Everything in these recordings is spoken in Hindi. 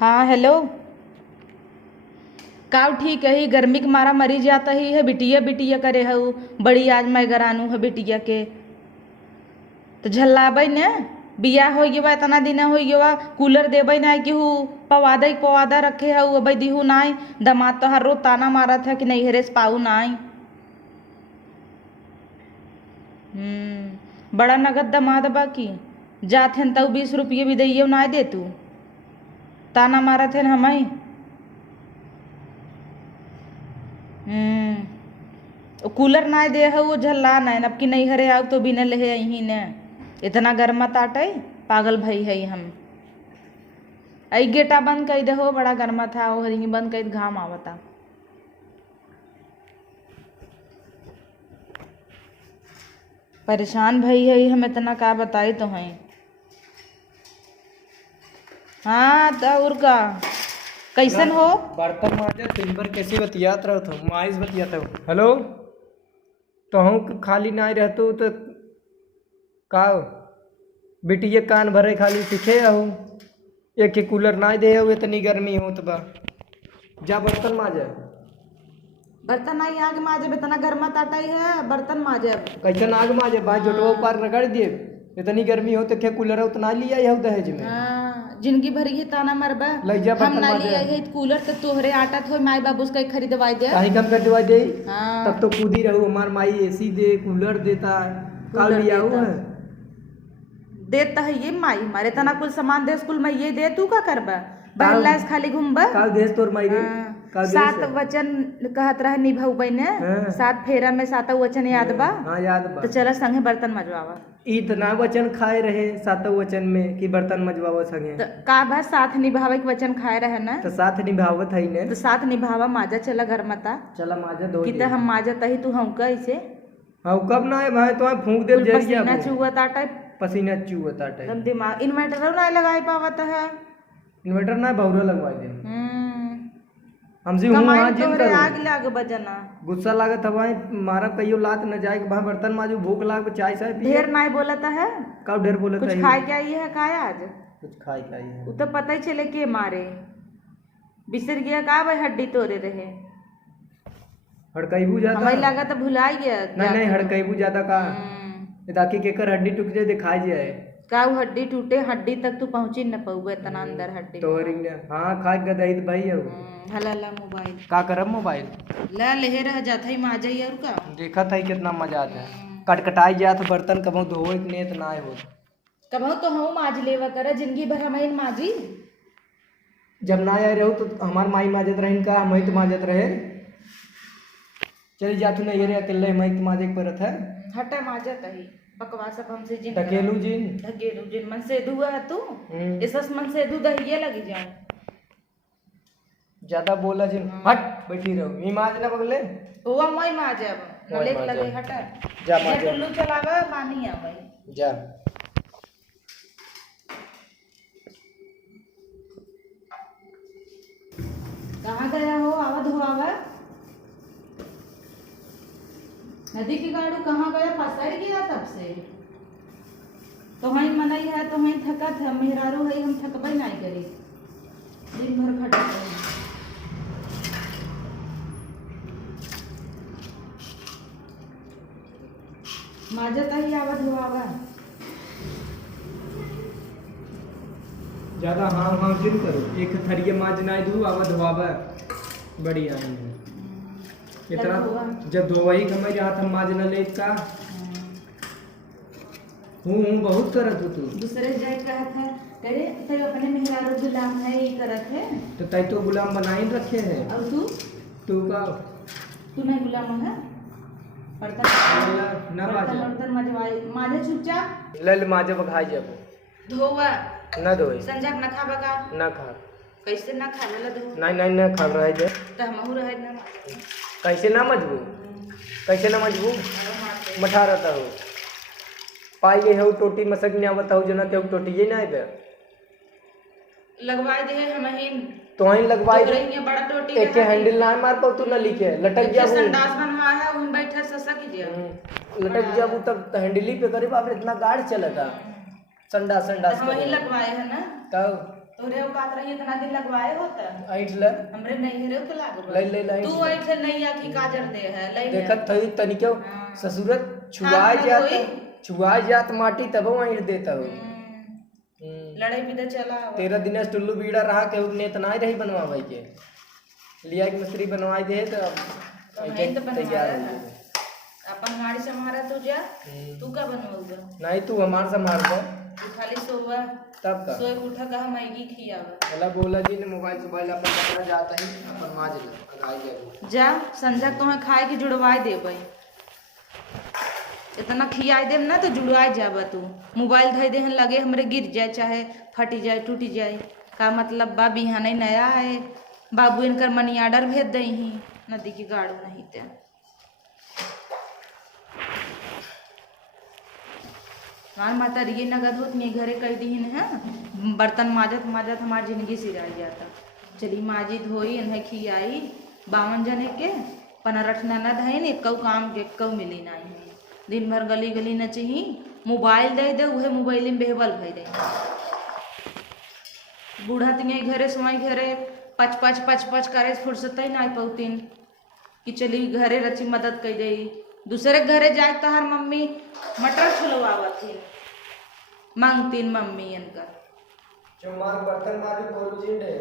हाँ हेलो। काउ ठीक है ही गर्मी के मारा मरी जाता ही है बिटिया बिटिया करे हऊ बड़ी आज मैं गरानू है बिटिया के तो झल्लाबै ने बियाह हो गया इतना दिन हो गया कूलर देबै ना कि हूँ पवादा रखे हऊ अब दिहू नाई दमाद तो हर रोज ताना मारा था कि नहीं हेरेस पाऊ नाई। बड़ा नगद दमाद बाकी जाथे तऊ 20 रुपये भी दैयो ना दे तू ताना मारा थे हम कूलर ना दे है वो झल्ला नहीं अब की नहीं हरे आओ तो बिना ले यही ने इतना गर्मा ताटे पागल भई है हम आई गेटा बंद कर दे हो बड़ा गर्मा था वो हरिंगी बंद कर घाम आवता परेशान भई है हम इतना का बताई तो हैं। हाँ तो और का कैसन हो बर्तन माजे दिन भर कैसे बतियात रहो तो माइस बतियात हो। हेलो तो हम खाली ना रहतो तो का बिटिया कान भरे खाली सीखे हूँ एक के कूलर ना दे हो इतनी गर्मी हो तो बा जा बर्तन माजे बर्तन आई आग माजे इतना गर्मा ताटाई है बर्तन माजे कैसे आग माजे बाई जोटवा पार रगड़ दिए इतनी गर्मी हो तो क्या कूलर उतना लिया है दहेज में। जिंदगी भरी ही ताना मरबा हम ना लिया है कूलर तो तोहरे आटा थो माई बाबू उसका खरीदवाई दे कहीं कम कर दवाई दे। हाँ। तब तो खुद ही रहू हमार माई एसी दे कूलर देता काल लिया हुआ है देता है ये माई मारे तना कुल सामान दे स्कूल में ये दे तू का करबा बहला खाली घूमबा काल देश तोर माई रे सात वचन कहत रहे निभाऊ बने सात फेरा में सात वचन याद बा। हाँ याद बा। तो चला संगे बर्तन मजवावा इतना वचन खाए रहे सातों वचन में कि बर्तन मजवावा संगे तो का बा साथ निभावे के वचन खाए रहे ना तो साथ निभावत है ने तो साथ निभावा माजा चला घर मता चला माजा दो कि हम माजा तही तू हम कैसे हाँ कब ना है भाई तो फूंक दे जरिया पसीना चुआ ताटा पसीना चुआ ताटा एकदम दिमाग इन्वर्टर ना लगाई पावत है इन्वर्टर ना बहुरा लगवा दे हमसे कमाई तोहरे आग लाग बजना गुस्सा लागत हवाई मारा कहियो लात न जाए भाई बर्तन माजू भूख लाग चाय साय पी ढेर नहीं बोलता है का ढेर बोलता है कुछ खाए क्या ये है खाया आज कुछ खाए क्या है वो तो पता ही चले के मारे बिसर गया का भाई हड्डी तोड़े रहे हड़कईबू ज्यादा हमें लगा तो भुला गया नहीं हड़कईबू ज्यादा का ताकि केकर हड्डी टूट जाए दिखाई जाए का वो हड्डी टूटे हड्डी तक तू पहुंची न पाऊबे इतना अंदर हड्डी तो हाँ खा गदई भाई है हला ला मोबाइल का करब मोबाइल ला लेहे रह जाता ही माँ जाइए और का देखा था कितना मजा आता है कटकटाई जात बर्तन कबो धोए ने इतना आए हो कबहू तो हम माज लेवा करे जिंदगी भर हमें माजी जब ना आए रहो तो हमार माई माजत रहे का हम तो माजत रहे चल जा तू नहीं रे अकेले मैं तो माजे परत है हटा माजत ही बकवास अब हमसे जिन ढकेलू जिन मन से दुआ है तू इसस मन से दूध ये लगी जाए ज्यादा बोला जिन हट बैठी रहो मी माज ना बगले ओवा मोई माज अब नले लगे हटा जा माज टुल्लू चलावे मानी आ भाई जा कहाँ गया हो आवत हो आवा नदी की गाड़ू कहाँ गया फंसाई गया तब से तो वहीं मनई है तो वहीं थकत है मेहरारू है हम थकबे नहीं करी दिन भर खटक रहे माजत ही आवत हुआ ज्यादा हाँ हाँ जिन करो एक थरिये माज ना दू आवत हुआ बढ़िया है इतना जब धोवही कमाई रहा था माज न ले का हूँ बहुत करत हो तू दूसरे जाए कहा था करे तो अपने मेहरारू गुलाम है ये करत है तो तय तो गुलाम बनाई रखे हैं और तू का तू नहीं गुलाम है ना माजे माजे चुपचाप लल माजे बखाई जब धोवा न धोई संजक न खा बका न खा कैसे न खा ले धो नहीं न खा रहे जे तो हमहू रहे न कैसे ना मजबू कैसे ना मजबू मठा रहता हो पाई गई हो टोटी मसक नहीं आवता हो जना ते टोटी ये ना आए लगवाई दे हम ही तो ही लगवाई तो रही बड़ा टोटी एक के हैंडल ना मार पाऊ तू ना लिखे लटक जा संडास बनवा है उन बैठे ससा कीजिए लटक जा तब हैंडली पे करे बाप रे इतना गाड़ चलेगा संडास हम ही लगवाए है ना तब तो रे कात रही इतना दिन लगवाए होता ऐठ ले हमरे नहीं रे तो लागो ले तू ऐठ से नहीं आखी काजर दे है ले देखत थई तनिके हाँ। ससुरत छुआ जात माटी तब ऐठ देता हो लड़ाई भी तो चला 13 दिन से टुल्लू बीड़ा रहा के उतने इतना ही रही बनवावे के लिया के मिस्त्री बनवाई दे तो नहीं तो तैयार बनवा हो अपन गाड़ी से हमारा तू जा तू का बनवाऊगा नहीं तू हमार संभाल दे तू खाली सोवा तब का सोए उठा कहा मैगी खियावा बोला बोला जी ने मोबाइल अपन पकड़ा जाता ही अपन माज ले गाय ले जा संझा तुम्हें खाए के जुड़वाए देबै इतना खियाई देम ना तो जुड़वाए जाबा तू मोबाइल धई देहन लगे हमरे गिर जाए चाहे फटी जाए टूटी जाए का मतलब बा बिहान नया है बाबू इनकर मनी आर्डर भेज दई ही नदी की गाड़ू नहीं ते हमार माता रिये नगद होत नहीं घरे कह दीन है बर्तन माजत माजत हमार जिंदगी सिरा जाता चली माजी धोई इन्हें खियाई 52 जने के 15 ननद है एक काम के एक मिली नहीं है दिन भर गली गली न चाहिए मोबाइल दे दे वह मोबाइल में बेहबल भई दे बूढ़ा तिंगे घरे सुमाई घरे पच करे फुर्सत ही नहीं पौतीन कि चली घरे रची मदद कर दे दूसरे घरे जाए तो हर मम्मी मटर छुलवावती मांगतीन मम्मी इनका जो मार बर्तन मारे बोल जिंदे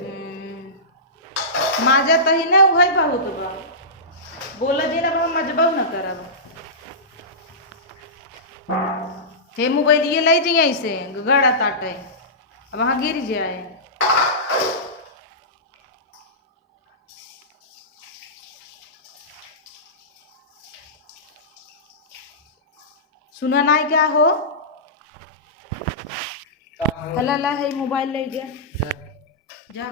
माजा तही ना वही बहुत बा बोला जी ना मजबू न करब हे मोबाइल ये ले जाइए ऐसे गड़ा ताटे अब वहाँ गिर जाए सुना नहीं क्या हो हला ला है मोबाइल ले जा जा